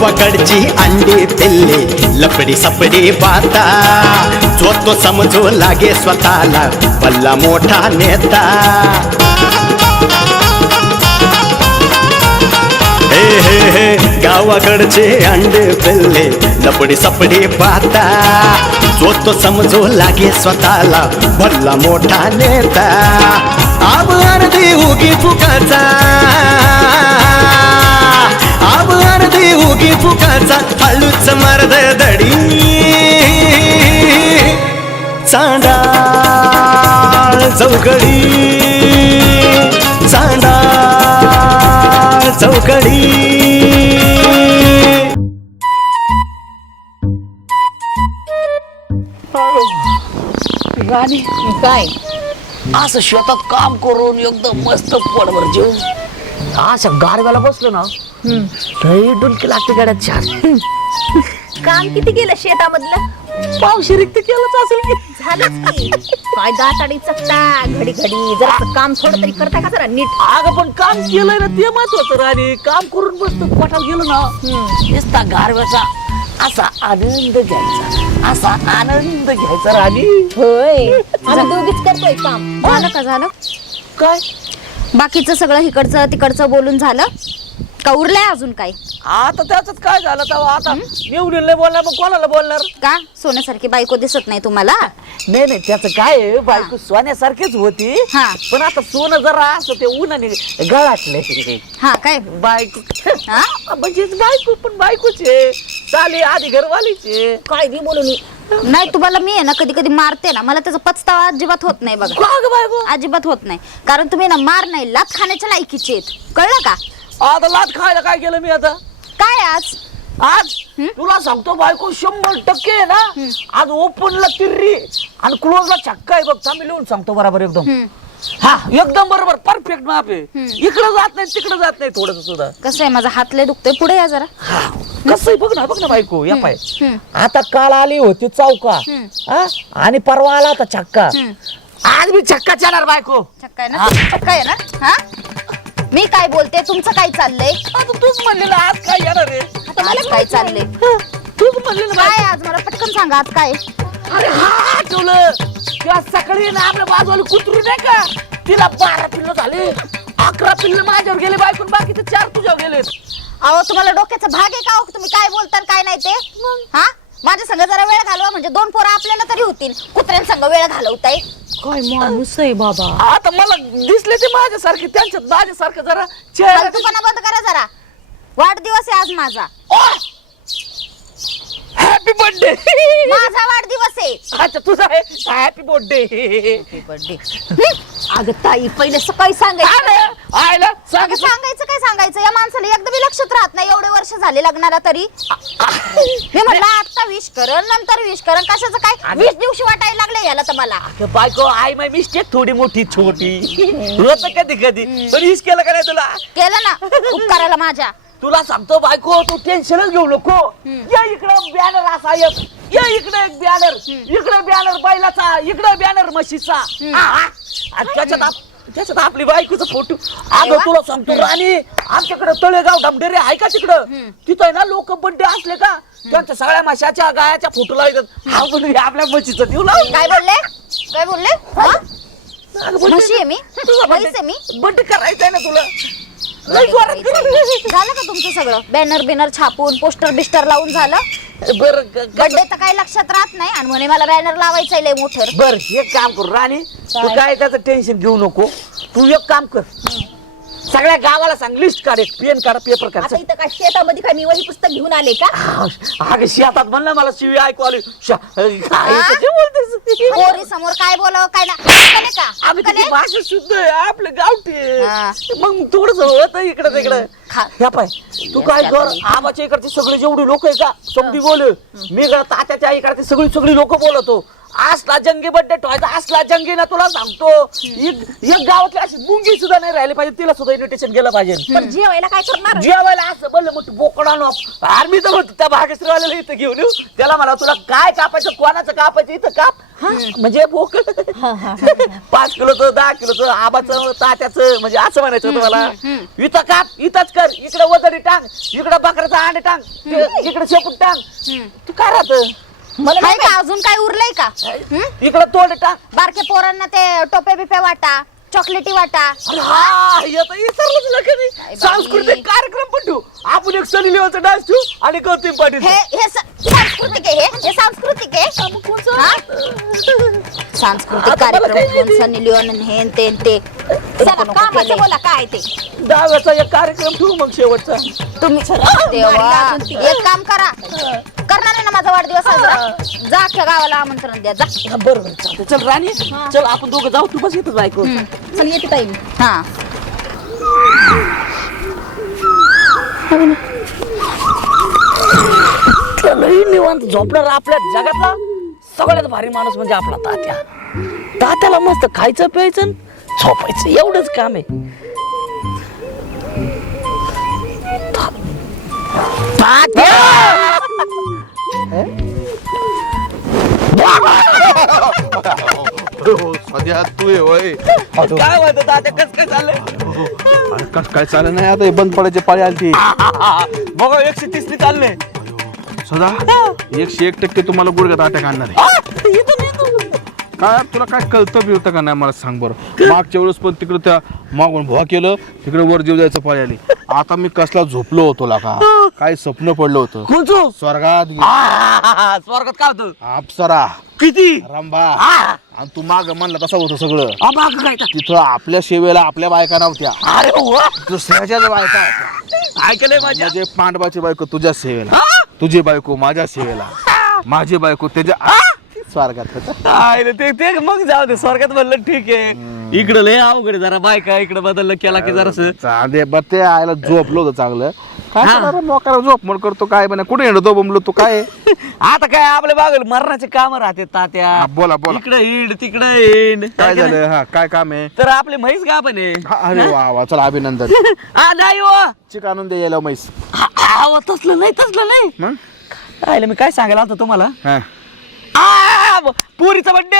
गावाकडची अंडी पिल्ले लपडी सपडी बाता जो तो समजू लागे स्वतःला भल्ला मोठा नेता हे हे हे गावाकडचे अंडे पिल्ले लपडी सपडी पाहता जो तो समजू लागे स्वतःला भल्ला मोठा नेता आब अर्धी उगी फुकाचा आब अर्धी उगी फुकाचा हळूच मर्द दडी चांडाळ चौकडी चांडाळ चौकडी राणी काय असं शेतात काम करून एकदम मस्त पोटभर जेवून अशा गारव्याला बसलो ना लई डुलकी लागते गाड्यात छान काम किती केलं शेतामधलं पावशी रिक्त केलंच असेल की झालंच की काय दाताडी चकता घडी घडी जरा काम थोडं तरी करता का जरा नीट अगं पण काम केलंय ना ते महत्वाचं राणी काम करून बसतो पोटात गेलो ना नुसता गारव्याचा असा आनंद घ्यायचा असा आनंद घ्यायचा राणी होय आम्ही दोघीच करतोय काम झालं का झालं काय बाकीचं सगळं इकडचं तिकडचं बोलून झालं का उरलंय अजून काय आता त्याच काय झालं तेव्हा आता येऊन नाही बोलणार मग कोणाला बोलणार का सोन्यासारखी बायको दिसत नाही तुम्हाला नाही नाही त्याचं काय आहे, बायको सोन्यासारखीच होती हा. पण आता सोनं जरा असं ते उन्हाने गळाटले हा काय बायको हा? म्हणजे बायको पण बायकोच आहे चाले आधी घरवालीचे काय बी बोलू नाही तुम्हाला मी आहे ना कधी कधी मारते ना मला त्याचा पछतावा अजिबात होत नाही बघा का ग बायको अजिबात होत नाही कारण तुम्ही ना मार नाही लात खाण्याच्या लायकीचे आहेत कळलं का आता लात खायला काय केलं मी आता काय आज आज तुला सांगतो बायको 100% आहे ना आज ओपनला तिर्री आणि क्लोजला छक्का आहे बघ थांब मी लिहून सांगतो बरोबर एकदम हा एकदम बरोबर परफेक्ट माप आहे इकडे जात नाही तिकडे जात नाही थोडस सुद्धा कसं आहे माझा हात लय दुखतोय पुढे या जरा कसं बघ ना बायको या पाय आता काल आली होती चौका हा? आणि परवा आला होता छक्का आज मी छक्काच येणार बायको छक्का आहे ना छक्का आहे ना हा मी काय बोलते तुमचं काय चाललंय आता तूच म्हणलेलं आज काय येणार आहे आज काय चाललंय तूच म्हणलेलं काय आज मला पटकन सांगा आज काय अरे हा ठेवलं किंवा सकाळी ना आपल्या बाजूला कुत्री नाही का तिला 12 पिल्ल झाले 11 पिल्ल माझ्यावर गेले बायकून बाकीचे 4 तुझ्यावर गेले अहो तुम्हाला डोक्याचा भाग आहे का हो? तुम्ही काय बोलता काय नाही ते हा माझ्या संग जरा वेळ घालवा म्हणजे 2 पोरं आपल्याला तरी होतील कुत्र्यांसंग वेळ घालवताय काय माणूस आहे बाबा आता मला दिसले ते माझ्यासारखे त्यांच्यात माझ्यासारखं जरा फालतूपणा बंद करा जरा वाढदिवस आहे आज माझा हॅपी बर्थडे माझा वाढदिवस आहे अच्छा तुझा आहे हॅपी बर्थडे अगं ताई पहिले सकाळी सांगायचं आयला अगं सांगायचं काय सांगायचं या माणसाला एकदम लक्षात राहत नाही एवढे वर्ष झाले लग्नाला तरी मी म्हटलं आता विश करन नंतर विश करन कशाचं काय 20 दिवशी वाटायला लागले याला तर मला बायको आय माय मिस्टेक थोडी मोठी छोटी होत कधी कधी पण हिच केलं का नाही तुला केलं ना उपकाराला माझ्या तुला सांगतो बायको तू टेन्शनच घेऊ नको या इकडं बॅनर असा एक या इकडे एक बॅनर इकडे बॅनर बैलाचा इकडे बॅनर म्हशीचा आणि त्याच्यात आपली बायकोचा फोटो अगं तुला सांगतो राणी आमच्याकडे तळेगाव डामडेरे आहे का तिकडं तिथं आहे ना लोक बड्डे असले का त्यांच्या सगळ्या म्हशाच्या गायाच्या फोटो लावतात आपण आपल्या म्हशीचं देऊ लावून काय बोलले म्हशी आहे मी म्हैस आहे मी बड्डे करायचंय ना तुला झालं का तुमचं सगळं बॅनर बिनर छापून पोस्टर बिस्टर लावून झालं बर बर्थडे तर काही लक्षात राहत नाही आणि म्हणे मला बॅनर लावायचं लय मोठं बर एक काम करू राणी तू काय त्याचं टेन्शन घेऊ नको तू एक काम कर सगळ्या गावाला सांग लिस्ट काढ एक पेन काढ पेपर काढ आता इथं काय शेतामध्ये काय मी वही पुस्तक घेऊन आले का अगं शेतात म्हणलं मला शिवी ऐकू आली पोरी समोर काय बोलावं काय ना का आम्ही तुझी भाषा शुद्ध आहे आपलं गावठी मग थोडस होत इकडं तिकडं ह्या पाय तू काय कर आबाच्या इकडचे सगळे जेवढे लोक आहे का समधी बोल मी तात्याच्या इकडे सगळी लोक बोलतो असला जंगी बड्डे ठेवायचा, असला जंगी ना तुला सांगतो. एक गावातली अशी मुंगी सुद्धा नाही राहिली पाहिजे, तिला सुद्धा इन्व्हिटेशन गेलं पाहिजे. पण जेवायला काय करणार? जेवायला असं बोललं मोठं बोकडा नो. आर्मी तर म्हणतो त्या भागेश्रीवाल्याला इथं घेऊन येऊ, त्याला मला तुला काय कापायचं, कोणाचं कापायचं इथं काप. म्हणजे बोकड 5 किलोचं 10 किलोचं आबाचं तात्याचं, म्हणजे असं म्हणायचं होतं मला. इथं काप, इथंच कर, इकडे वजडी टांग, इकडे बकऱ्याचा अंडे टांग, इकडे शेपूट टांग. तू काय राहत मला नाही का अजून काय उरलंय का? इकडे तोंड टांग. बारके पोरांना ते टोपे बिपे वाटा, चॉकलेटी वाटा. हा, येतं विसरलं तुला का नाही? सांस्कृतिक कार्यक्रम पण ठेवू आपण, एक सनी लिओनचा डान्स ठेवू आणि गौतम पाटील. हे सांस्कृतिक आहे, हे सांस्कृतिक आहे. सांस्कृतिक कार्यक्रम सनी लिओन हे ते. चला कामाचं बोला काय ते. डाव्याचा एक कार्यक्रम ठेवू मग शेवटचा. तुम्ही देवा, एक काम करा, करणार आहे ना माझा वाढदिवस साजरा, जा अख्ख्या गावाला आमंत्रण द्या, जा. बरोबर चालतंय. चल राणी, चल आपण दोघं जाऊ, तू बस इथंच बायको. चल येते ताई. हा लई निवांत झोपणार आपल्या जगातला सगळ्यात भारी माणूस म्हणजे आपला तात्या. तात्याला मस्त खायचं प्यायचं आणि झोपायचं, एवढंच काम आहे. तात्या सध्या तू आहे होय. काय म्हणतो तात्या, कस काय चाललंय? कस काय चाललं नाही, आता हे बंद पडायची पाळी आली ती. बघा 130 चाललंय. सदा 101% तुम्हाला गुडघ्यात अटॅक आणणार आहे. काय तुला काय कळतं बिळतं का नाही मला सांग बरं. मागच्या वेळेस पण तिकडे त्या मागून भुवा केलं, तिकडे वर जीव जायचं पाळी आली. आता मी कसला झोपलो होतो का, काय स्वप्न पडलं होतं. कोणचं? स्वर्गात स्वर्गात काय होतं? अप्सरा, किती? रंभा, आणि तू माग म्हणलं तसं होतं सगळं. काय तिथं आपल्या सेवेला आपल्या बायका नव्हत्या, अरे वा, दुसऱ्याच्याच बायका होत्या. ऐकलंय माझ्या. म्हणजे पांडवाची बायको तुझ्या सेवेला, तुझी बायको माझ्या सेवेला, माझी बायको त्याच्या स्वर्गात. ते मग जाऊ दे, स्वर्गात म्हणलं ठीक आहे. इकडं लय अवघड आहे जरा, बायका इकडे बदललं केला की जरास. चांदे बरं ते आयला झोपलो होतं चांगलं. काय करणार, नोकरा झोप म्हण करतो काय बना, कुठे येणतो बोंबलो तू काय. आता काय आपल्या बागल मरणाचे काम राहते तात्या. बोला बोला, इकडे हिंड तिकडे हिंड. काय झालं. हा काय काम आहे. तर आपले म्हैस का पण आहे. अरे वा वा, चला अभिनंदन. नाही हो, चिक आणून दे यायला म्हैस. तसलं नाही. मग आयला मी काय सांगायला आलतो तुम्हाला. हा. पुरीचा बड्डे.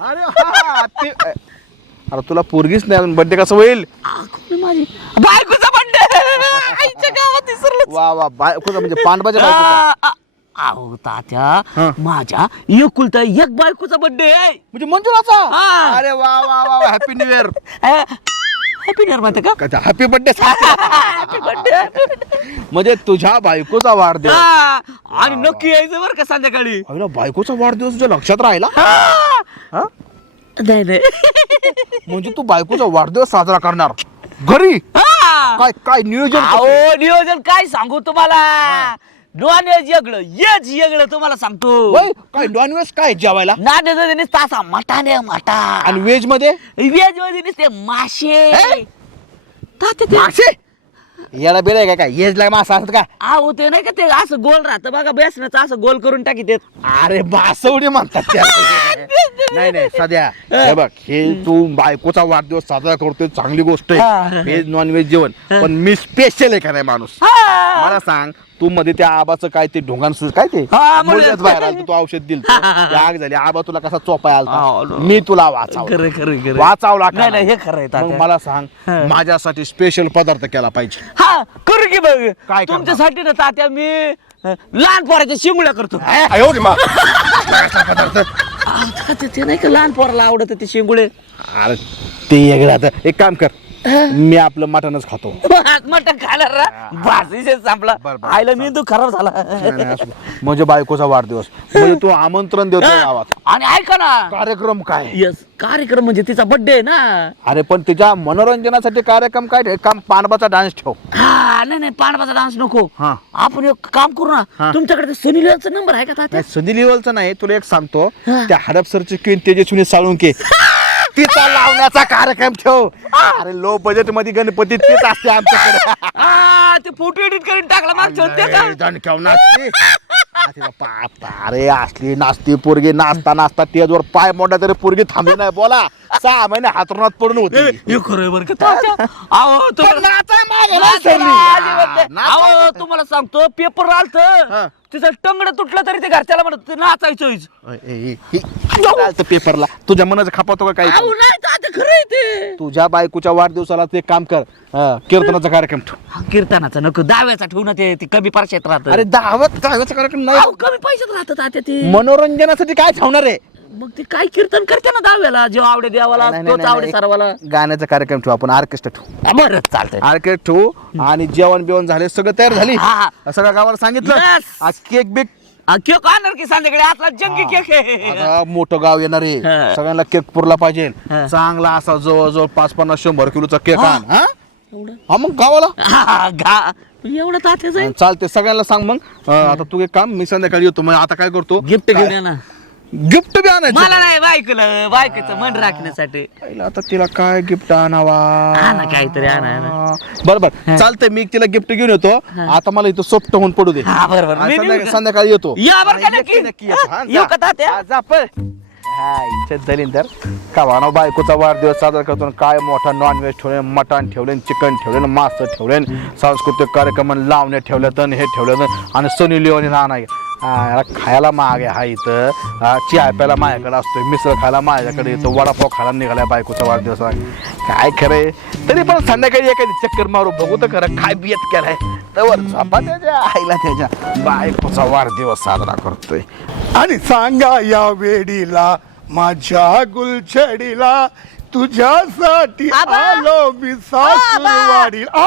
अरे हा, अरे तुला पोरगीच नाही, बर्थडे कसं होईल. माझी बायकोचा बड्डे. आईच्या गावात विसरलं. वा वा, बायकोचा म्हणजे पांडवाच्या बायकोचा. अहो तात्या, माझ्या एकुलता एक बायकोचा बड्डे आहे. म्हणजे मंजुळाचा. हा. अरे वा वा वा, happy new year. Happy new year माहिती का? Happy birthday. Happy birthday. म्हणजे तुझ्या बायकोचा वाढदिवस. आणि नक्की यायचं बरं का संध्याकाळी. अरे बायकोचा वाढदिवस तुझ्या लक्षात राहिला. हा? नाही म्हणजे तू बायकोचा वाढदिवस साजरा करणार घरी. काय काय नियोजन. अहो नियोजन काय सांगू तुम्हाला. नॉन व्हेज वेगळं, व्हेज वेगळं तुम्हाला सांगतो. होय, काय नॉनव्हेज काय जेवायला. नान तासा मटाने मटान. आणि व्हेज मध्ये व्हेज मध्ये नुसते मासे. मासे याला बेलाय काय, काय व्हेज ला मासा असत काय. अहो ते नाही का, ते असं गोल राहतं बघा, बेसनाचं असं गोल करून टाकीत. अरे बासवडी म्हणतात त्याला. नाही नाही सध्या हे बघ, हे तू बायकोचा वाढदिवस साजरा करतोय चांगली गोष्ट आहे. व्हेज नॉन व्हेज जेवण, पण मी स्पेशल आहे का नाही माणूस. मला सांग, तू मध्ये त्या आबाचं काय ते ढोंगान काय ते मुळ्याच बाहेर आलं, तू औषध दिलं, आग झाली, आबा तुला कसा चोपाय आलता, मी तुला वाचावलं. खरं वाचावला का नाही हे खरं आहे. मग मला सांग, माझ्यासाठी स्पेशल पदार्थ केला पाहिजे. हा करू की बघ. काय तुमच्यासाठी ना तात्या मी लहान पोराच्या शिंगुळ्या करतो. ते नाही का लहान पोराला आवडत ते शिंगुळे. अरे ते वेगळं. आता एक काम कर, मी आपलं मटणच खातो. मटण खाणार भाषेच संपला. आईला मेंदू खराब झाला. म्हणजे बायकोचा वाढदिवस म्हणजे तू आमंत्रण देतो गावात. आणि ऐका ना, कार्यक्रम काय. यस, कार्यक्रम म्हणजे तिचा बर्थडे आहे ना. अरे पण तिच्या मनोरंजनासाठी कार्यक्रम काय ठेव, काम पानबाचा डान्स ठेव. हा नाही पांडवाचा डान्स नको. हा. आपण एक काम करू ना, तुमच्याकडे सनी लिओनचा नंबर आहे का तात्या? नाही सनी लिओनचा नाही, तुला एक सांगतो, त्या हडपसरची क्वीन तेजस्विनी साळुंके तिचा लावण्याचा कार्यक्रम ठेव. अरे लो बजेट मध्ये गणपती तेच असते आमच्याकडे. ते फोटो एडिट करून टाकला मागच्या होते का. दणक्याव नाचते. अरे असली नाचती पोरगी नाचता स्टेजवर पाय मोडला तरी पोरगी थांबली नाही बोला 6 महिने हातरुणात पडून होती हे खरंय बरं का तात्या? अहो पण तुम्हाला नाचाय मागे नाही नाचायला सरली. आली होते. नाच- अहो तुम्हाला सांगतो पेपर आलत हा. तिचं टंगड तुटलं तरी ते घरच्याला म्हणत ते नाचायचं चालतं पेपरला तुझ्या मनाचं खापातो का काही अहो नाही तात्या खरंय ते तुझ्या बायकोच्या वाढदिवसाला ते काम कर कीर्तनाचा कार्यक्रम ठेव कीर्तनाचं नको दाव्याचा ठेवू ना ते कमी पैशात राहत अरे दहाव्याचा कार्यक्रम नाही कमी पैशात राहतात तात्या ते मनोरंजनासाठी काय ठेवणार आहे मग ते काय कीर्तन करते ना दाव्याला जेव्हा आवडे देवाला नाही, तोच नाही, आवडे नाही. सर्वाला गाण्याचा कार्यक्रम ठेवू आपण ऑर्केस्ट्रा ठेवू बरं चालतंय ऑर्केस्ट्रा ठेवू आणि जेवण बिवण झाले सगळं तयार झाली हा, सगळ्या गावाला सांगितलं Yes. आज केक बिक केक आणणार की संध्याकाळी आतला जंगी केक आहे आता मोठं गाव येणार आहे हा. सगळ्यांना केक पुरला पाहिजे हा. चांगला असा जवळजवळ 550-100 किलोचा केक हा. आण हा? हा मग गावाला एवढं तात्याच आहे चालते सगळ्यांना सांग मग आता तू एक काम मी संध्याकाळी येतो मग आता काय करतो गिफ्ट घेऊन ये ना गिफ्ट बी आणायचं मला नाही बायकोचं मन राखण्यासाठी पहिलं आता तिला काय गिफ्ट आणावा आणा काहीतरी आणा. बरोबर चालतंय मी तिला गिफ्ट घेऊन येतो आता मला इथं सोपट होऊन पडू दे हा, बरोबर. आणि मी नेऊ का? संध्याकाळी येतो या बरं का हा, नक्की? नक्की येतो. हा, येऊ जा. का तात्या? हा, जा पळ. हा, इच्छा दलिंदर कावानो बायकोचा वाढदिवस साजरा करतो आणि काय मोठा नॉनव्हेज ठेवले मटण ठेवले चिकन ठेवले मांस ठेवले सांस्कृतिक कार्यक्रम लावणे ठेवल्यात आणि हे ठेवल्यात आणि सनी लिओनी नाना याला खायला माग आहे हा इथं चहा प्यायला माझ्याकडे असतोय मिसळ खायला माझ्याकडे येतो वडापाव खायला निघालाय बायकोचा वाढदिवस आहे. काय खरंय तरी पण संध्याकाळी एखादी चक्कर मारू बघू तर खरं काय बियत केलाय तर झोपा त्याच्या आईला त्याच्या बायकोचा वाढदिवस साजरा करतोय आणि सांगा या वेडीला माझ्या गुलछडीला तुझ्यासाठी आबा. आलो मी सासूरवाडीला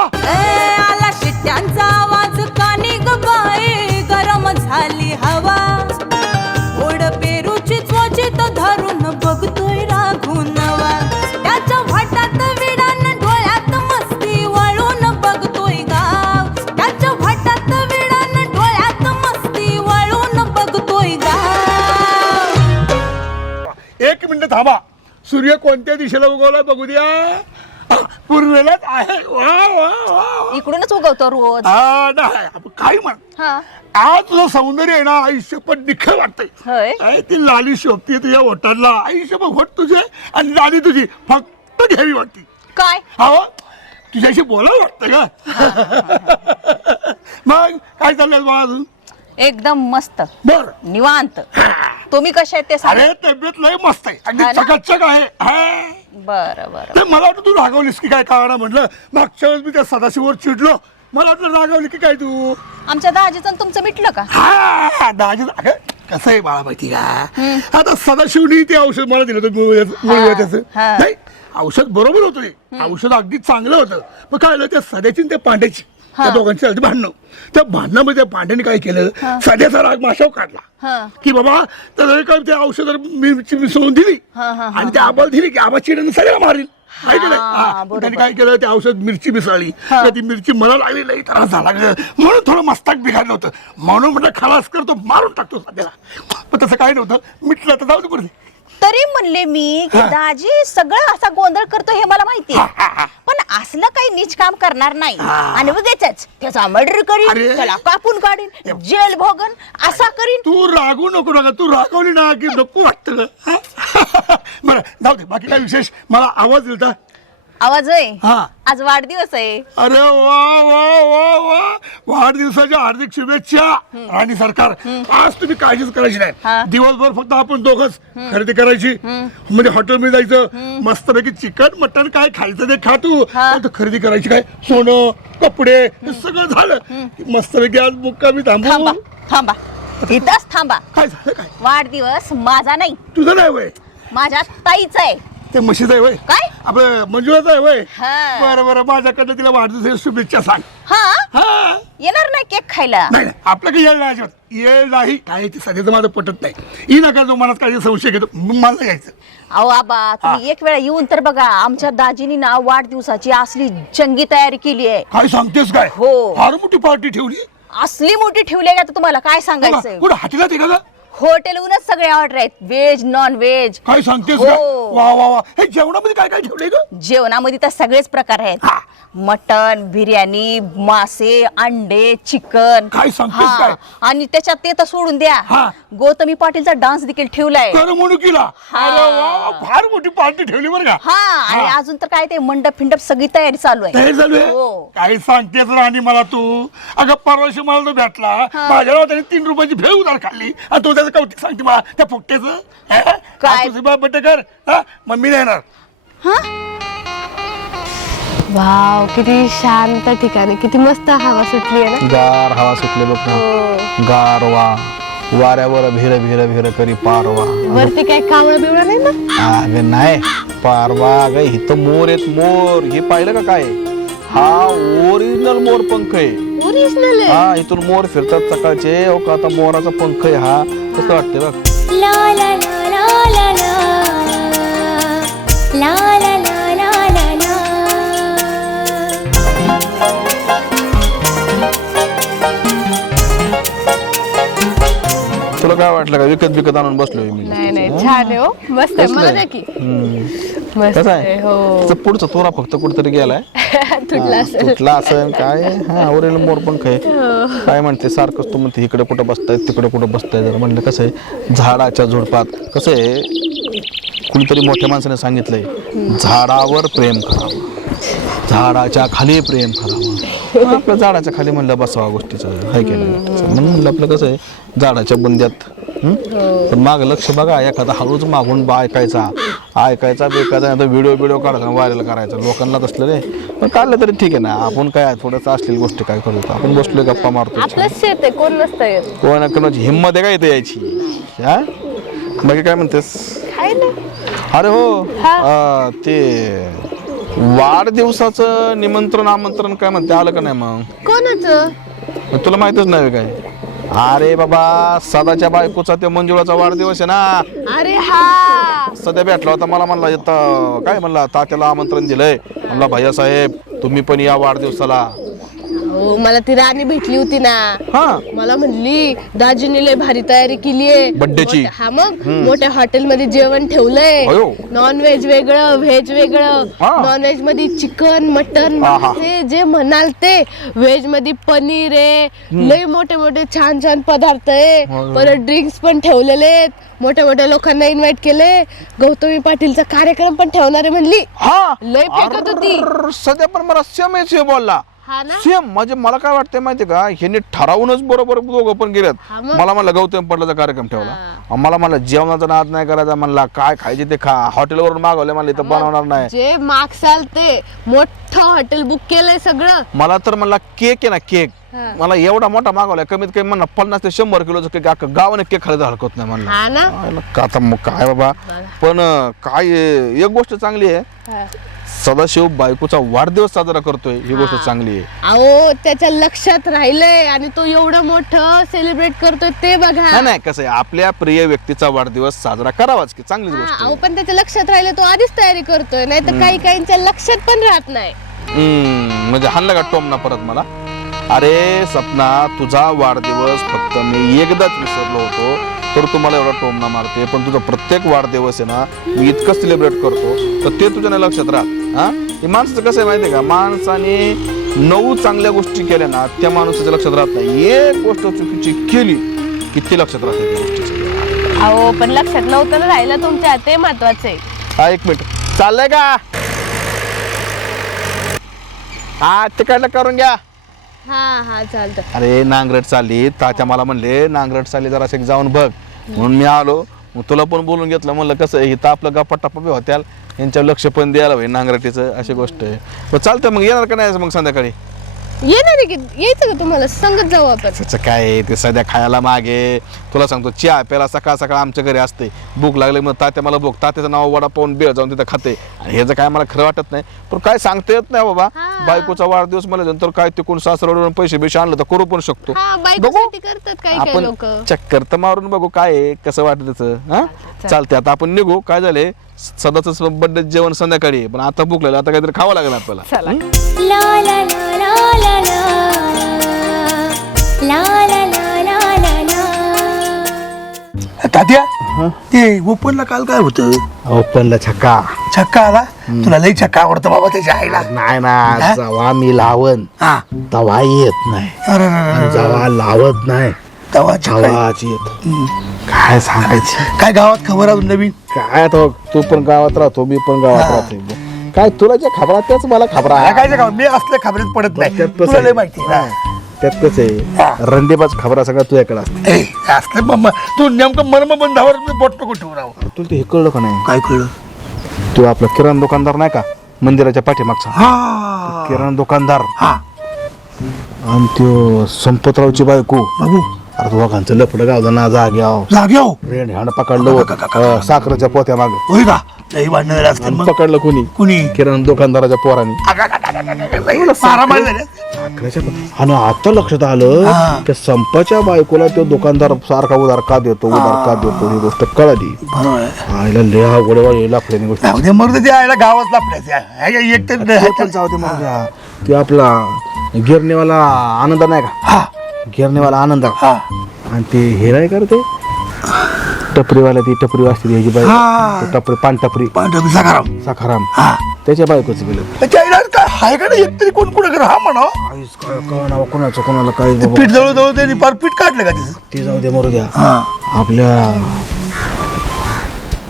आला शिट्ट्यांचा आवाज कानी ग बाई गरम झाली हवा ओढ पेरूची चोचीत धरून बघतोय राघून नवा त्याच्या वाटात विडान डोळ्यात मस्ती वळून बघतोय गाव त्याच्या वाटात विडान डोळ्यात मस्ती वळून बघतोय गाव 1 मिनिट थांबा सूर्य कोणत्या दिशेला उगवला बघू द्या पूर्वेलाच आहे वा वा वा इकडूनच उगवतो रोज नाही आपण काही म्हण हा आज तुझं सौंदर्य आहे ना आयुष्य पण निखळ वाटतंय होय काय ती लाली शोभते तुझ्या ओठांना आयुष्य पण होत तुझे आणि लाली तुझी फक्त घ्यावी वाटते काय हा तुझ्याशी बोलावं वाटतं का मग काय चाललंय बा अजून एकदम मस्त बर निवांत तुम्ही कसे आहेत ते सांगा अरे तब्येत लय मस्त आहे अगदी हा ना? चकाचक आहे हा. बरं बरं ते मला वाटतं तू रागवलीस की काय कारण म्हटलं मागच्या वेळेस मी त्या सदाशिववर चिडलो मला वाटलं रागवली की काय तू आमच्या दाजीचं आणि तुमचं मिटलं का हा दाजी अगं कसं आहे बाळा माहिती का आता सदाशिवनी ते औषध मला दिलं होतं मुळव्याधाचं. हा. नाही औषध बरोबर होतं ते औषध अगदी चांगलं होतं पण काय झालं त्या सध्याची आणि त्या पांड्याची त्या दोघांची झाली भांडणं त्या भांडणामध्ये त्या पांड्याने काय केलं सध्याचा राग माशाव काढला की बाबा तर काय त्या औषध मिरची मिसळून दिली आणि त्या आबाला दिली की आबा चिडून सगळ्याला मारील आहे की नाही? हा. त्यांनी काय केलं ते औषध मिरची मिसळली तर ती मिरची मला लागली नाही त्रास झाला म्हणून थोडं मस्तक बिघडलं होतं म्हणून म्हटलं खलास करतो मारून टाकतो सध्याला पण तसं काय नव्हतं मिटलं तर जाऊ दे पुढे तरी म्हणले मी की दाजी सगळं असा गोंधळ करतो हे मला माहिती पण असलं काही नीच काम करणार नाही आणि उगेच त्याचा मर्डर करीन अरे. त्याला कापून काढीन जेल भोगन असा करीन तू रागू नको नका तू रागवली ना की नको वाटतं का बरं जाऊ दे बाकी काय विशेष मला आवाज दिलता आवाज आहे हा. आज वाढदिवस आहे अरे वा वा वा वा वाढदिवसाच्या हार्दिक शुभेच्छा राणी सरकार आज तुम्ही काळजीच करायची हा. नाही दिवसभर फक्त आपण दोघच खरेदी करायची म्हणजे हॉटेलमध्ये जायचं मस्तपैकी चिकन मटन काय खायचं ते खा तू आता खरेदी करायची काय सोनं कपडे हे सगळं झालं की मस्तपैकी आज मुक्कामी थांबा थांबू थांबा इथंच थांबा काय झालं काय वाढदिवस माझा नाही तुझं नाही वय माझ्या ताईचा आहे ते म्हशीचं आहे वय काय आपलं मंजुळाचं आहे वय हा. बरं बरं माझ्याकडनं तिला वाढदिवसाच्या शुभेच्छा सांग हा हा येणार नाही केक खायला नाही नाही आपलं काही येळ नाही अजिबात येळ नाही काय ते सध्याचं माझं पटत नाही ही नका जो मनात काही संशय घेतो मला यायचं अहो आबा तुम्ही एक वेळा येऊन तर बघा आमच्या दाजीनी ना वाढदिवसाची असली जंगी तयारी केली आहे काय सांगतेस काय हो. फार मोठी पार्टी ठेवली असली मोठी ठेवली आहे आता तुम्हाला काय सांगायचं कुठं हातीला ते का हॉटेलहूनच सगळे ऑर्डर आहेत, व्हेज नॉन व्हेज. काय सांगतेस का? हो. वा वा वा, हे जेवणामध्ये काय काय ठेवलंय ग? जेवणामध्ये तर सगळेच प्रकार आहेत. हा. मटन, बिर्याणी, मासे, अंडे, चिकन. काय सांगतेस काय? आणि त्याच्यात ते तर सोडून द्या, हा. गौतमी पाटीलचा डान्स देखील ठेवलाय. करमणुकीला. अरे वा वा, फार मोठी पार्टी ठेवली बरं का. हा, आणि अजून तर काय ते मंडप फिंडप सगळी तयारी चालू आहे. तयार झालोय. हो. काय सांगतेस राणी मला तू? अगं परवाशी मला तो भेटला, माझ्या नावात त्याने 3 रुपयाची भेळ उधार खाल्ली आणि तू त्याचं कौतिक सांगते मला त्या फुकट्याचं. काय? तुझी बाप बट्टे कर, मम्मी नाही येणार. वाव, किती शांत ठिकाणी, किती मस्त हवा सुटली आहे ना. गार हवा सुटले बघ ना, गारवा वाऱ्यावर भिर भिर भिर करी पारवा. वरती काय कावळं बिवळं नाही ना. अगं नाही पारवा, अगं इथं मोर आहेत, मोर. हे पाहिलं का काय? हा ओरिजिनल मोर पंख आहे. ओरिजिनल आहे. हा, इथून मोर फिरतात सकाळचे. हो का, आता मोराचा पंख आहे हा. कसं वाटतंय बघ. ला ला ला ला ला ला ला ला ला ला ला ला. तुला काय वाटलं का विकत विकत आणून बसलोय मी? नाही नाही, छान आहे हो, मस्त आहे. मला द्या की. मस्त कसं आहे. आहे? हो. त्याचा पुढचा तोरा फक्त कुठेतरी गेलाय. तुटला असेल. तुटला असं काय? हा, ओरिजिनल मोर पंख आहे. काय म्हणते सारखंच तू म्हणते इकडे कुठं बसताय तिकडे कुठं बसताय. जर म्हणलं कसं आहे, झाडाच्या झुडपात कसं आहे, कुणीतरी मोठ्या माणसाने सांगितलंय झाडावर प्रेम करावं, झाडाच्या खाली प्रेम करावं. आपलं झाडाच्या खाली म्हणलं बसावा गोष्टीचं हाय केलं. म्हणून म्हणलं आपलं कसं आहे, झाडाच्या बुंद्यात. पण माग लक्ष बघा, एखादा हळूच मागून ऐकायचा बेकायचा, नाही तर व्हिडिओ काढायचा व्हायरल करायचा. लोकांना तसलं रे, पण काढलं तरी ठीक आहे ना. आपण काय थोडंसं असलेली गोष्टी काय करू, आपण बसलोय गप्पा मारतो. आपलं शेत आहे, कोण नसतं येत. कोणाची हिंमत आहे का इथे यायची? हा, बाकी काय म्हणतेस? काय ना. अरे हो, ते वाढदिवसाचं निमंत्रण आमंत्रण काय म्हणते, आलं का नाही मग? कोणाचं? तुला माहितच नाही काय? अरे बाबा, सदाच्या बायकोचा ते मंजुळाचा वाढदिवस आहे ना. अरे हा, सध्या भेटला होता मला, म्हणला येतं काय, म्हणला तात्याला आमंत्रण दिलंय. म्हणला भैया साहेब तुम्ही पण या वाढदिवसाला. हो, मला ती राणी भेटली होती ना. हा, मला म्हणली दाजीने लय भारी तयारी केलीये बड्डेची. हा, मग मोठ्या हॉटेलमध्ये जेवण ठेवलंय. अयो. नॉन व्हेज वेगळं, व्हेज वेगळं. हा. नॉन व्हेज मध्ये चिकन, मटन, हा. मासे जे म्हणाल ते. व्हेज मध्ये पनीर आहे, लय मोठे मोठे छान छान पदार्थ आहे. परत ड्रिंक्स पण ठेवलेले आहेत. मोठ्या मोठ्या लोकांना इन्व्हाइट केले. गौतमी पाटीलचा कार्यक्रम पण ठेवणार आहे म्हणली. हा, लय फेकत होती. अरे, सध्या पण मला सेम बोलला. हा ना. सेम. म्हणजे मला काय वाटतंय माहितीये का, ह्यांनी ठरवूनच बरोबर दोघं पण गेल्यात. हा मग. मला म्हणलं गौतम पाटलाचा कार्यक्रम ठेवला, मला म्हणलं जेवणाचा नाद नाही करायचा. म्हणला काय खायचे ते खा, हॉटेलवरून मागवले, म्हणलं इथं बनवणार नाही. जे मागसाल ते मोठं हॉटेल बुक केलंय सगळं. मला तर म्हणला केक आहे ना, केक मला एवढा मोठा मागवलाय, कमीत कमी म्हणा 50 ते 100 किलोचा केक. अख्खा गावाने केक खायला हरकत नाही म्हणला. हा ना. का आता मग काय बाबा. पण काय एक गोष्ट चांगली आहे, सदाशिव बायकोचा वाढदिवस साजरा करतोय, ही गोष्ट चांगली आहे. अहो, त्याच्या लक्षात राहिलंय आणि तो एवढं मोठं सेलिब्रेट करतोय ते बघा. नाही कसं आहे, आपल्या प्रिय व्यक्तीचा वाढदिवस साजरा करावाच की, चांगलीच गोष्ट अहो, आहे. पण त्याच्या लक्षात राहिलं, तो आधीच तयारी करतोय. नाही तर काही काहींच्या लक्षात पण राहत नाही. म्हणजे हाणलं का टोमना परत मला? अरे सपना, तुझा वाढदिवस फक्त मी एकदाच विसरलो होतो तर तुम्हाला एवढा टोमना मारते. पण तुझा प्रत्येक वाढदिवस आहे ना, मी इतकं सेलिब्रेट करतो तर ते तुझ्या नाही लक्षात राहत. हा, हे माणसाचं कसं आहे माहितीये का, माणसाने 9 चांगल्या गोष्टी केल्या ना, त्या माणसाच्या लक्षात राहत नाही. एक गोष्ट चुकीची केली की ती लक्षात राहते त्या गोष्टीचं. अहो, पण लक्षात नव्हतं ना राहिलं तुमच्या, ते महत्वाचं आहे. हा, 1 मिनिट चाललंय का? हा, तिकडलं करून घ्या. हा चालतं. अरे नांगरट चालली, तात्या मला म्हणले नांगरट चालली, जरा जाऊन बघ. म्हणून मी आलो, मग तुला पण बोलून घेतलं. म्हणलं कसं आहे, इथं आपलं गप्पा टप्पा बी होत्याल, यांच्यावर लक्ष पण द्यायला होईल नांगरटीचं, अशी गोष्ट आहे. मग चालतं, मग येणार का नाही मग संध्याकाळी? येणार आहे की, यायचं का तुम्हाला? संगत जाऊ आपण. त्याचं काय आहे, ते सध्या खायला मागे. तुला सांगतो, चहा प्यायला सकाळ सकाळ आमच्या घरी असते. भूक लागली मग तात्या मला भूक, तात्याचं नाव वडा पाहून बेळ जाऊन तिथं खाते. आणि ह्याचं काय मला खरं वाटत नाही, पण काय सांगता येत नाही बाबा. बायकोचा वाढदिवस मला नंतर काय तिकडून सासरवडून पैसे बिशे आणलं तर करू पण शकतो. बायकोसाठी करतात काही काही आपण लोक. चक्कर तर मारून बघू काय आहे, कसं वाटत त्याचं. हा, चालते. आता आपण निघू. काय झाले, सदाच बड्डे जेवण संध्याकाळी, पण आता भूक लागली, आता काहीतरी खावं लागेल आपल्याला. ला ला ला ला ला ला ला ला ला ला ला ला. तात्या ते ओपनला काल काय होतं ओपनला छक्का छक्का आला तुला लई छक्का आवडतो बाबा त्याच्या आईला नाही ना जेव्हा मी लावन हा तवा येत नाही अरे आणि जेव्हा लावत नाही तेव्हा तेव्हाच येत काय सांगायचं काय गावात खबर अजून नवीन काय तो तू पण गावात राहतो मी पण गावात राहतो काय तुला जे खबरा तेच मला खबरा काय गाव मी असल्या खबरीत पडत नाही त्यात तुला लय माहिती आहे ना. त्यात कसं आहे रंदेबाज खबरा सगळ्या तुझ्याकडे असते ए, असलं मग तू नेमकं मर्मबंधावर बोट नको ठेवू राव तुला ते हे कळलं का नाही काय कळलं तू आपला किराणा दुकानदार नाही का मंदिराच्या पाठीमागचा हा किराणा दुकानदार हा आणि तो संपतरावची बायको बाबू अरे दोघांचं लफडं गावलं ना जाग्याव जाग्याव रेड हाण पकडलं होतं साखरेच्या पोत्या माग होय का लई भांडणं झाली असतील मग पकडलं कोणी कुणी किराणा दुकानदाराच्या पोराने मारा मारी झाली साखरेच्या आणि आता लक्षात आलं त्या संपाच्या बायकोला तो दुकानदार सारखा उधार का देतो ही गोष्ट कळाली बरोबर आहे. आईला लेहा गोडवा यायला आपल्याने गोष्ट जाऊ दे मग ते आयला गावात लापड्याचे एक तर ते पण जाऊ दे मग द्या. ते आपला गिरणीवाला आनंद नाही का हा गिरणीवाला आनंद हा आणि ते हे नाही का रे ते टपरीवाला ती टपरी वाजते ह्याची बाई हा. ते टपरी पान टपरी पांढरा सकाराम साखाराम हा त्याच्या बायकोच गेलं त्याच्या आईला काय हाय का नाही एक तरी कोण कुठे हा म्हणा काहीच कळणार कोणाचं कोणाला काय बाबा. पीठ जवळ त्यांनी पार पीठ काढलं का तिचं ते जाऊ दे मरू द्या हा आपल्या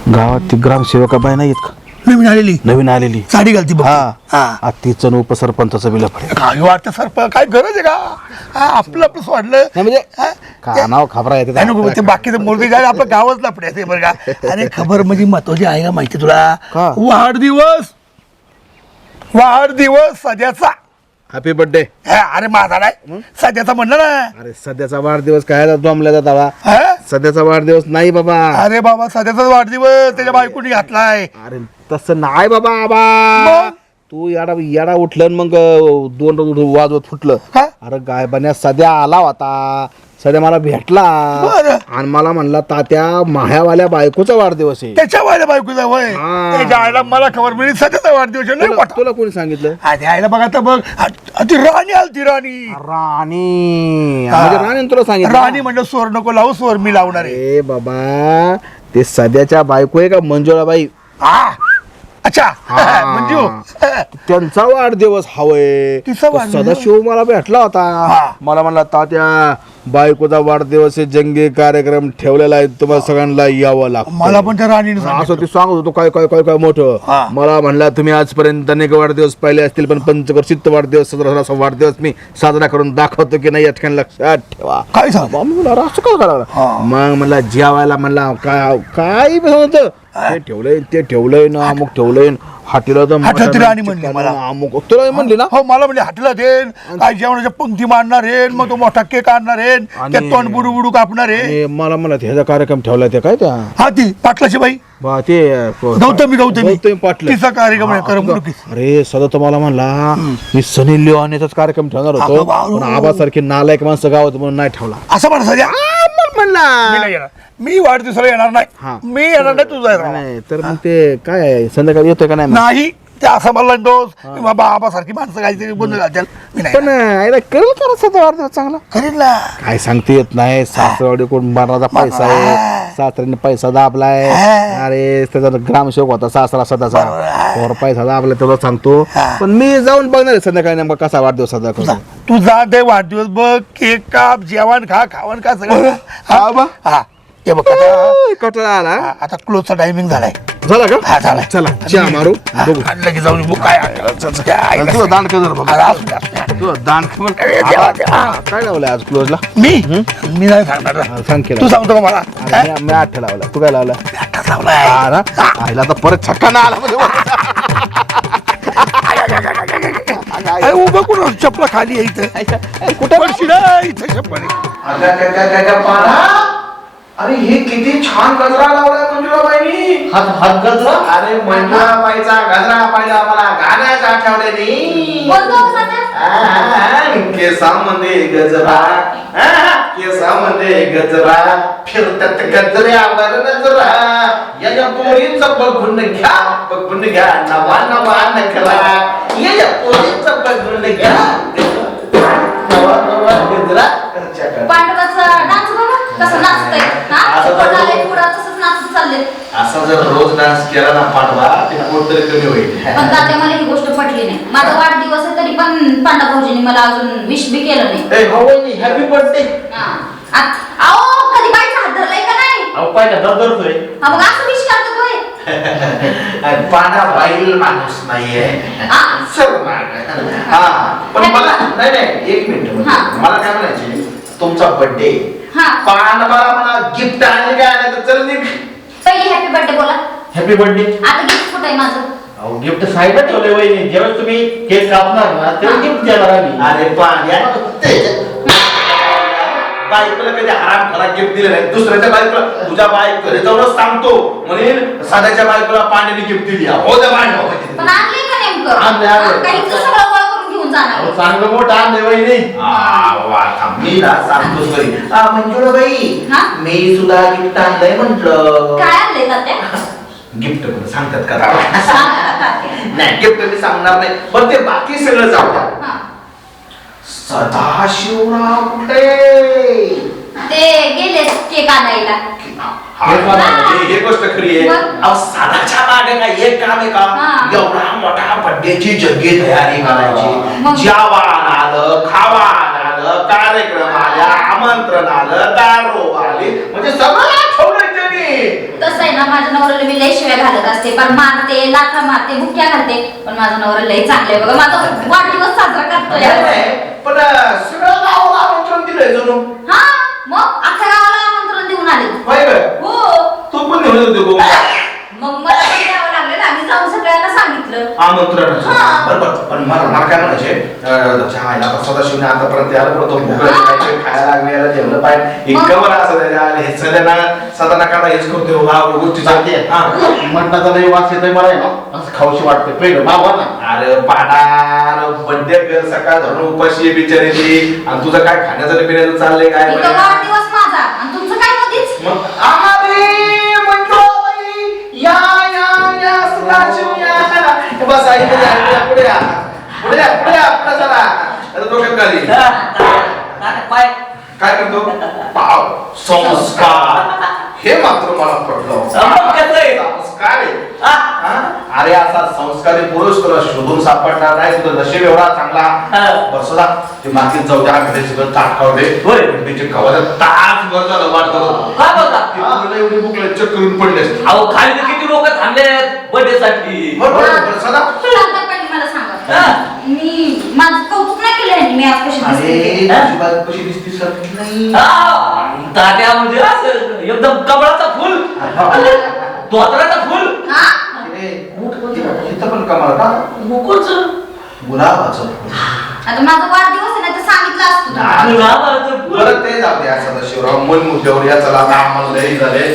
गावात ती ग्रामसेवका बाई नाही का नवीन आलेली नवीन आलेली साडी घालती बघ हा हा तिचं आणि उपसरपंचाचं बिल पडेल काय वाटतं सर काय गरज आहे का हा, आपलं सोडलं म्हणजे हा? कानाव खबरा नाही नको, ते येते बाकीचं मुलगी जायला आपलं गावच लपड्याचे बरं का अरे खबर म्हणजे महत्वाची आहे का माहिती तुला का? वाढदिवस सध्याचा हॅपी बर्थडे अरे माझा नाही सध्याचा म्हणलं ना अरे सध्याचा वाढदिवस काय जमल्या जाता हा? सध्याचा वाढदिवस नाही बाबा अरे बाबा सध्याचा वाढदिवस त्याच्या बायकोनी घातलाय अरे तसं नाही बाबा आबा मग? तू याडा उठलं आणि मग दोन वाजवत फुटलं हा? अरे गायबान्या सध्या आला होता सध्या मला भेटला बरं. आणि मला म्हणला तात्या माह्यावाल्या बायकोचा वाढदिवस आहे त्याच्या वायला बायकोचा वय हा. त्याच्या आईला मला खबर मिळली सध्याचा वाढदिवस आहे. लय मोठा. तुला कोणी सांगितलं आधी आईला बघा तर बघ ती राणी आलती राणी राणी म्हणजे राणी तुला सांगितलं राणी म्हणलं स्वर नको लावू स्वर मी लावणार आहे ए बाबा ते सध्याच्या बायको आहे का मंजुळाबाई हा अच्छा हा. मंजू त्यांचा वाढदिवस हवंय तिचा वाढदिवस? सदाशिव मला भेटला हा. होता मला म्हणला तात्या बायकोचा वाढदिवस आहे जंगी कार्यक्रम ठेवलेला आहे तुम्हाला सगळ्यांना यावं लागतं मला पण त्या राणीने असं सांगितलं. ते सांगत होतो काय काय काय काय हा. मोठं मला म्हणला तुम्ही आजपर्यंत अनेक वाढदिवस पाहिले असतील पण पंचवर्षित वाढदिवस असा वाढदिवस मी साजरा करून दाखवतो की नाही या ठिकाणी लक्षात ठेवा काय सांग मग मी म्हणलं, असं काय हा. करावं मग म्हणला जेवायला म्हणला काय काय होतं ते ठेवलंय ना अमुक ठेवलंय हाटीला तर हाटीला ती राणी मटण, म्हणली चिकन, मला. अमुक तुला म्हणली ना हो मला म्हणजे हाटला देन काय जेवणाच्या पंक्ती मांडणार आहे मग तो मोठा केक आणणार आहे त्यात तोंड बुडू बुडू कापणार आहे आणि मला म्हणत ह्याचा कार्यक्रम ठेवला ते काय त्या हा ती पाटलाची बाई बा ते गौतमी पाटलं तिचा कार्यक्रम आहे, करमणुकीत. अरे सदा तुम्हाला म्हणला मी सनी लिओनेचाच कार्यक्रम ठेवणार होतो अगं बाळू. पण आबासारखी नालायक माणसं गावात म्हणून नाही ठेवला असं म्हणा सध्या मी म्हणला नाही येणार मी वाढदिवसाला येणार हा. नाही मी येणार नाही तुझा येणार नाही तर मग ते काय आहे, संध्याकाळी येतोय का नाही मग? नाही ते असं म्हणला दोष बाबा आबासारखी माणसं काहीतरी बंद घालतील मी नाही पण आईला करेल का सध्या वाढदिवस चांगला करील ना काय सांगते येत नाही सासरवाडी कोण बाराचा पैसा आहे सासऱ्याने पैसा दाबलाय अरे त्याचा ग्रामसेवक होता सासरा सदाचा और पैसा दाबला तुला सांगतो पण मी जाऊन बघणार आहे संध्याकाळी नेमका कसा वाढदिवस साजरा करतो तू जा दे वाढदिवस बघ केक काप जेवण खा खावण खा सगळं हा बा. हा हे बघ आता कटळा आला आता क्लोजचा टायमिंग झालाय झाला का हा झालाय चला चहा मारू बघू लगेच जाऊन बघ काय आहे. त्या आईला- तुझं दांड कर बघ अरे असू दे, असू दे. तुझं दांड काय लावलंय आज क्लोजला मी नाही सांगणार सांग केलं तू सांगतो का मला काय? मी 8 लावला तू काय लावला आताच लावलाय. आईला तर परत छक्का ना आला म्हणजे अरे उभं कुठं चपला खाली आहे इथं कुठं पडशील इथं चप्पल आहे. अरे हे किती छान गजरा लावलाय मंजुळाबाईनी हात गजरा अरे मंजुळाबाईचा गजरा पाहिजे आम्हाला गाण्याच्या आठवड्यानी केसामध्ये गजरा केसामध्ये गजरा फिरतात गजऱ्यावर नजरा या पोरींचं बघून घ्या नवा नवा नखरा या पोरींचं बघून घ्या नवा नवा गजरा पांडवाचा डान्स बघा कसं नाचतंय असं तर- पुढं तसंच नाचत चालले. असा जर रोज डान्स केला ना पांडवा ते पोट तरी कमी होईल पण तात्या मला ही गोष्ट पटली नाही. माझा वाढदिवस आहे तरी पण पांडा भाऊजींनी मला अजून विश बी केलं नाही. हॅपी बर्थडे अहो कधी बाईचा हात धरलाय का नाही? अहो पाहिजे धरतोय मग असं विश करतो तोय. पांडा बाईल माणूस नाहीये आ? सर हा पण मला नाही नाही एक मिनिट हा. मला काय म्हणायचे तुमचा बर्थडे हा. पांडवाला मला गिफ्ट आणले काय नाही तर चल निघ. पहिली हॅपी बर्थडे बोला. हॅपी बर्थडे आता गिफ्ट कुठं आहे माझं? अहो गिफ्ट साईडला ठेवले वहिनी जेव्हा तुम्ही केक कापणार ना तेव्हा गिफ्ट देणार आम्ही अरे पांड्या बायकोला कधी आराम करा गिफ्ट दिले नाही दुसऱ्याच्या बायकोला तुझ्या बायक घरी जाऊनच सांगतो म्हणेल साध्याच्या बायकोला पाण्याने गिफ्ट दिली हो द्या पण आणले का नेमकं? आणलंय. काही सगळं गोळा करून घेऊन जाणार. चांगलं मोठं आणलंय वहिनी मी ना सांगतोच घरी मंजुळाबाई हा? मी सुद्धा गिफ्ट आणलंय म्हंटल काय आणलंय तात्या? गिफ्ट सांगतात का सांगा तात्या. नाही गिफ्ट मी सांगणार नाही पण ते बाकी सगळं जाऊ द्या हा. सदाशिवराव कुठे ते गेले केक आणायला. हे गोष्ट खरी आहे मग? अहो साधाच्या मागे काय एक काम आहे हा. का एवढा मोठा बड्डेची जग्गी तयारी मग? करायची जेवण आलं खावान आलं कार्यक्रम आल्या आमंत्रण आलं दारू आली म्हणजे सगळं ठेवलंय त्यांनी तसं आहे ना माझ्या नवऱ्याला मी लय शिव्या घालत असते पण मारते लाथा मारते बुक्या घालते पण माझा नवरा लय चांगले बघा माझा वाढदिवस साजरा करतोय. नाही, पण सगळं गावाला आमंत्रण दिलंय जणू हा मग अख्ख्या गावाला आमंत्रण देऊन आले. होय गं? हो तू पण निवडत होती गो मग मला पण द्यावं लागलं ना मी जाऊन सगळ्यांना सांगितलं. आमंत्रण हा. बरोबर पण मला काय म्हणायचे सदाशिवने आतापर्यंत याला पडतो भूक काहीतरी खायला लागले याला जेवलं पाहिजे इतकं बरं असं त्याच्या हे सध्या सदा नका हेच करतो हा गोष्टी चालते म्हणताचा लई वास येतोय मला आहे ना असं खाऊशी वाटतंय पहिलं मावा ना अरे पाडा बड्डे कर सकाळ धरून उपाशी बिचारी ती आणि तुझं काय खाण्याचं पिण्याचं चाललंय काय इथं वाढदिवस माझा आणि तुमचं काय मधीच? मग अरे मंजुळाबाई या सदाशिव या बस आई पुढे या पुढे या पुढे जरा आता डोक्यात खाली काय करतो पाव संस्कार हे मात्र मला पडलं संस्कार आहे. हा? अरे असा संस्कारी पुरुष तुला शोधून सापडणार नाही तुझं नशीब एवढा चांगला बसला ते मागील जाऊ द्या घरी सगळं ताटकावले त्याचे कवाला तास भर झालं वाटत एवढी बुकले चेक करून पडले अहो खाली तर किती लोक थांबले बर्थडे साठी बरोबर सदा आता पहिली मला सांगा मी माझं कौतुक नाही केलं ह्यांनी, मी आज कशी अरे दिसते? तुझी बायको कशी दिसती सर नाही तात्या म्हणजे असं एकदम कमळाचा फुल धोत्राचा फुल हा? इथं पण कमाल का मुकुटचं गुलाबाचं आता माझा वाढदिवस आहे ना तर सांगितलं असतं तुम्हाला. गुलाबाचं फुल बरं ते जाऊ द्या सदाशिवराव मन मुद्द्यावर या चला आता आम्हाला लई झाले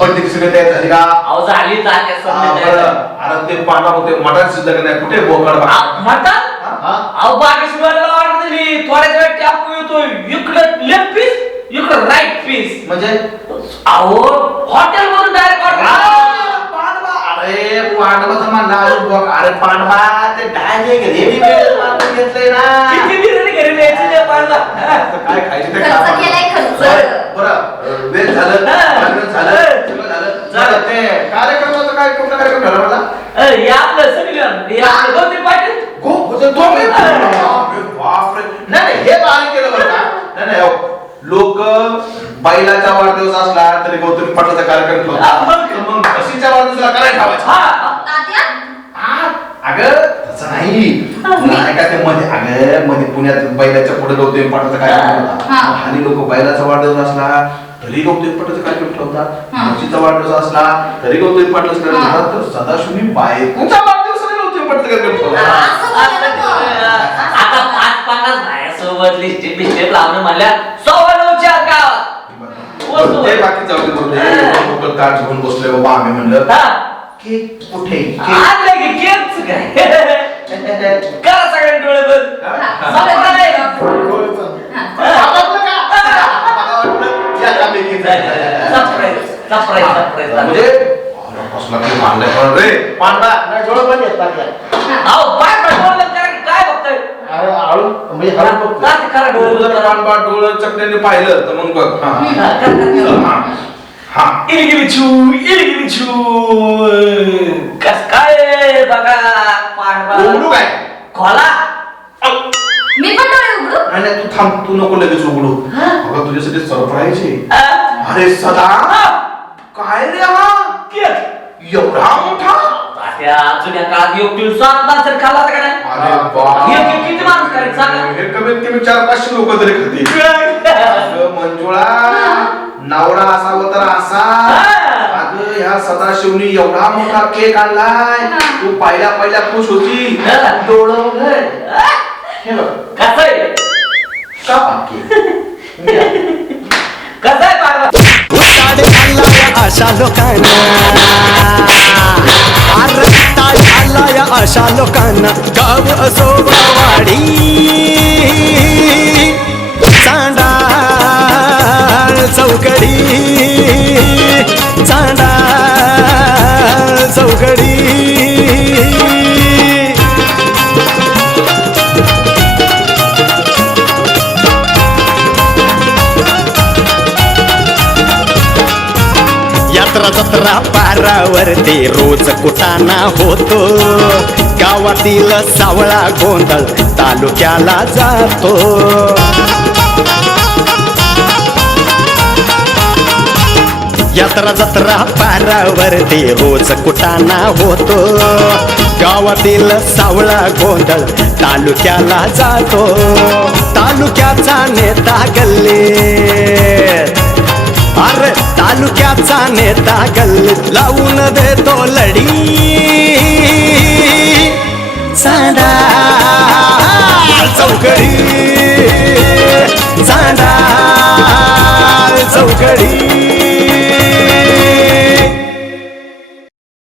पण ती सगळी तयार झाली का अहो झाली तात्या बरं अरे ते पांडा होते मटण शिल्लक नाही कुठे बोकड म्हणतात अहो बागेश ऑर्डर दिली थोड्याच वेळ टाकू येतो इकडं लेफ्ट पीस इकडं राईट पीस म्हणजे अहो हॉटेल मधून डायरेक्ट ऑर्डर अरे पांडवाचं म्हणला अरे पांडवा ते डायरेक्ट रेडीमेड घेतलंय ना किती बिर्याणी घरी न्यायची त्या पांडवा काय खायचं ते खर्च खा. केलाय खर्च. बरं वेळ झालं भांडण झालं सगळं झालं ते कार्यक्रमाचं काय कुठला कार्यक्रम झाला मला हे आपलं सगळं हे आपलं गौतम पाटील बापरे नाही हे बारीक केलं बरं का नाही लोक बैलाचा वाढदिवस असला तरी गौतमी पाटलाचा कार्यक्रम ठेवतात मग म्हशीच्या वाढदिवसाला करायला ठेवायचा तात्या? अगं तसं नाही नाही का ते मध्ये अगं मध्ये पुण्यात बैलाच्या पुढे गौतमी पाटलाचा कार्यक्रम होता आणि लोक बैलाचा वाढदिवस असला तरी गौतमी पाटलाचा कार्यक्रम ठेवतात म्हशीचा वाढदिवस असला तरी गौतमी पाटलाचा कार्यक्रम ठेवतात तर सदाशिवनी बायकोचा वाढदिवस गौतमी पाटलाचा कार्यक्रम ठेवतात असं बोलू नको. आता 5-50 बायासोबत लिस्टिप बिस्टिप लावणं म्हणल्या 9:15 गावात ते बाकी जाऊ दे लोक ताट घेऊन बसले बाबा आम्ही म्हणलं केक कुठे आणलं की केकच काय करा सगळे डोळे बंद म्हणजे कसला की मानलाय पण रे पांडा डोळं पण येतात अहो पाय पडलं काय बघताय अरे आळू म्हणजे हळू बघतो. करा तू जर डोळं. पानबाट डोळं चकण्याने पाहिलं तर मग बघ हा. हा. हा. इलगिली छू कस काय बघा उघडू काय? खोला मी पण डोळे उघडू? नाही नाही, तू थांब, तू नको लगेच उघडू. अगं तुझ्यासाठी सरप्राईज आहे. अरे सदा काय रे हा एवढा मोठा? जुन्या काळात योग स्वाद खाल्ला का नाही? अरे बाप. हे किती माणूस करायचं सांगा? हे कमीत कमी 400-500 लोक तरी खातील. अगं मंजुळा, नवरा असावं तर असा. अगं ह्या सदाशिवनी एवढा मोठा केक आणलाय. तू पहिल्या खुश होती. डोळं उघड. हे बघ कसं आहे? का बाकी कसं आहे पाहिलं? उताड आलाय अशा लोकांना, उताड आलाय अशा लोकांना, गाव असो वा वाडी, चांडाळ चौकडी, चांडाळ चौकडी. यात्रा जत्रा पारावरती रोज कुटाणा होतो, गावातील सावळा गोंधळ तालुक्याला जातो. यात्रा जत्रा पारावरती रोज कुटाणा होतो, गावातील सावळा गोंधळ तालुक्याला जातो. तालुक्याचा नेता गल्लीत, अरे तालुक्याचा नेता गल्लीत लावून देतो लढी, चांडाळ चौकडी, चांडाळ चौकडी.